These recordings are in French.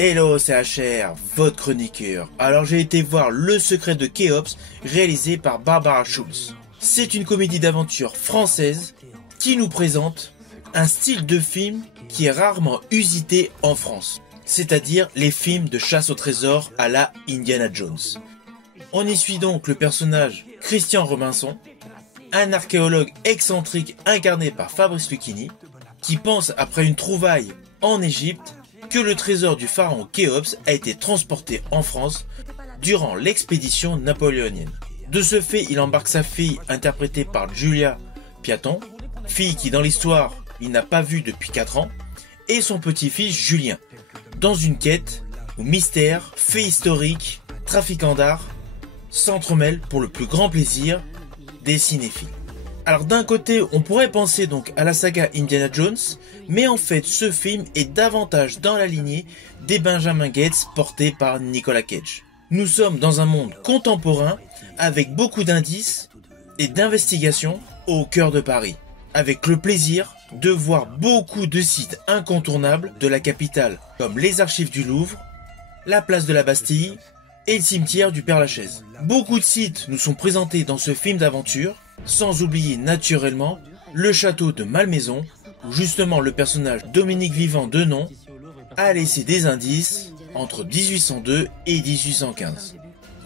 Hello, c'est HR, votre chroniqueur. Alors j'ai été voir Le Secret de Khéops, réalisé par Barbara Schulz. C'est une comédie d'aventure française qui nous présente un style de film qui est rarement usité en France, c'est-à-dire les films de chasse au trésor à la Indiana Jones. On y suit donc le personnage Christian Robinson, un archéologue excentrique incarné par Fabrice Lucchini, qui pense après une trouvaille en Égypte que le trésor du pharaon Khéops a été transporté en France durant l'expédition napoléonienne. De ce fait, il embarque sa fille, interprétée par Julia Piaton, fille qui dans l'histoire il n'a pas vue depuis 4 ans, et son petit-fils Julien, dans une quête où mystère, faits historiques, trafiquants d'art s'entremêlent pour le plus grand plaisir des cinéphiles. Alors d'un côté, on pourrait penser donc à la saga Indiana Jones, mais en fait ce film est davantage dans la lignée des Benjamin Gates portés par Nicolas Cage. Nous sommes dans un monde contemporain avec beaucoup d'indices et d'investigations au cœur de Paris, avec le plaisir de voir beaucoup de sites incontournables de la capitale, comme les archives du Louvre, la place de la Bastille et le cimetière du Père-Lachaise. Beaucoup de sites nous sont présentés dans ce film d'aventure, sans oublier naturellement le château de Malmaison, où justement le personnage Dominique Vivant de nom a laissé des indices entre 1802 et 1815.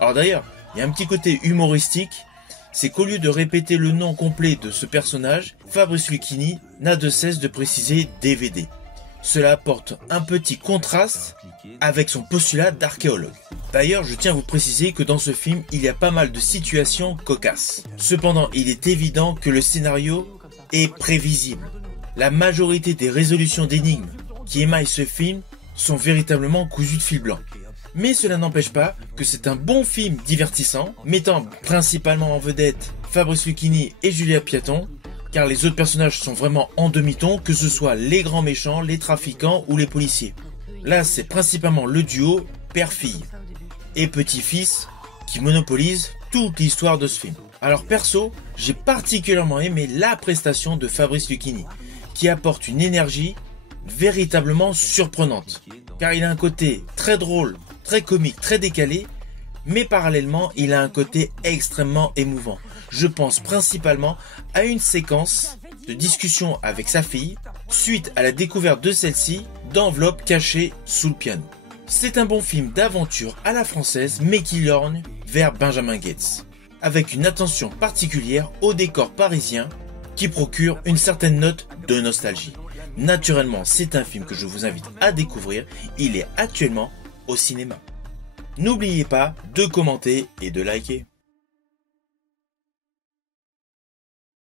Alors d'ailleurs, il y a un petit côté humoristique, c'est qu'au lieu de répéter le nom complet de ce personnage, Fabrice Lucchini n'a de cesse de préciser DVD. Cela apporte un petit contraste avec son postulat d'archéologue. D'ailleurs, je tiens à vous préciser que dans ce film, il y a pas mal de situations cocasses. Cependant, il est évident que le scénario est prévisible. La majorité des résolutions d'énigmes qui émaillent ce film sont véritablement cousues de fil blanc. Mais cela n'empêche pas que c'est un bon film divertissant, mettant principalement en vedette Fabrice Lucchini et Julia Piaton, car les autres personnages sont vraiment en demi-ton, que ce soit les grands méchants, les trafiquants ou les policiers. Là, c'est principalement le duo père-fille et petit-fils qui monopolise toute l'histoire de ce film. Alors perso, j'ai particulièrement aimé la prestation de Fabrice Lucchini, qui apporte une énergie véritablement surprenante, car il a un côté très drôle, très comique, très décalé, mais parallèlement, il a un côté extrêmement émouvant. Je pense principalement à une séquence de discussion avec sa fille, suite à la découverte de celle-ci d'enveloppes cachées sous le piano. C'est un bon film d'aventure à la française, mais qui lorgne vers Benjamin Gates, avec une attention particulière au décor parisien qui procure une certaine note de nostalgie. Naturellement, c'est un film que je vous invite à découvrir, il est actuellement au cinéma. N'oubliez pas de commenter et de liker.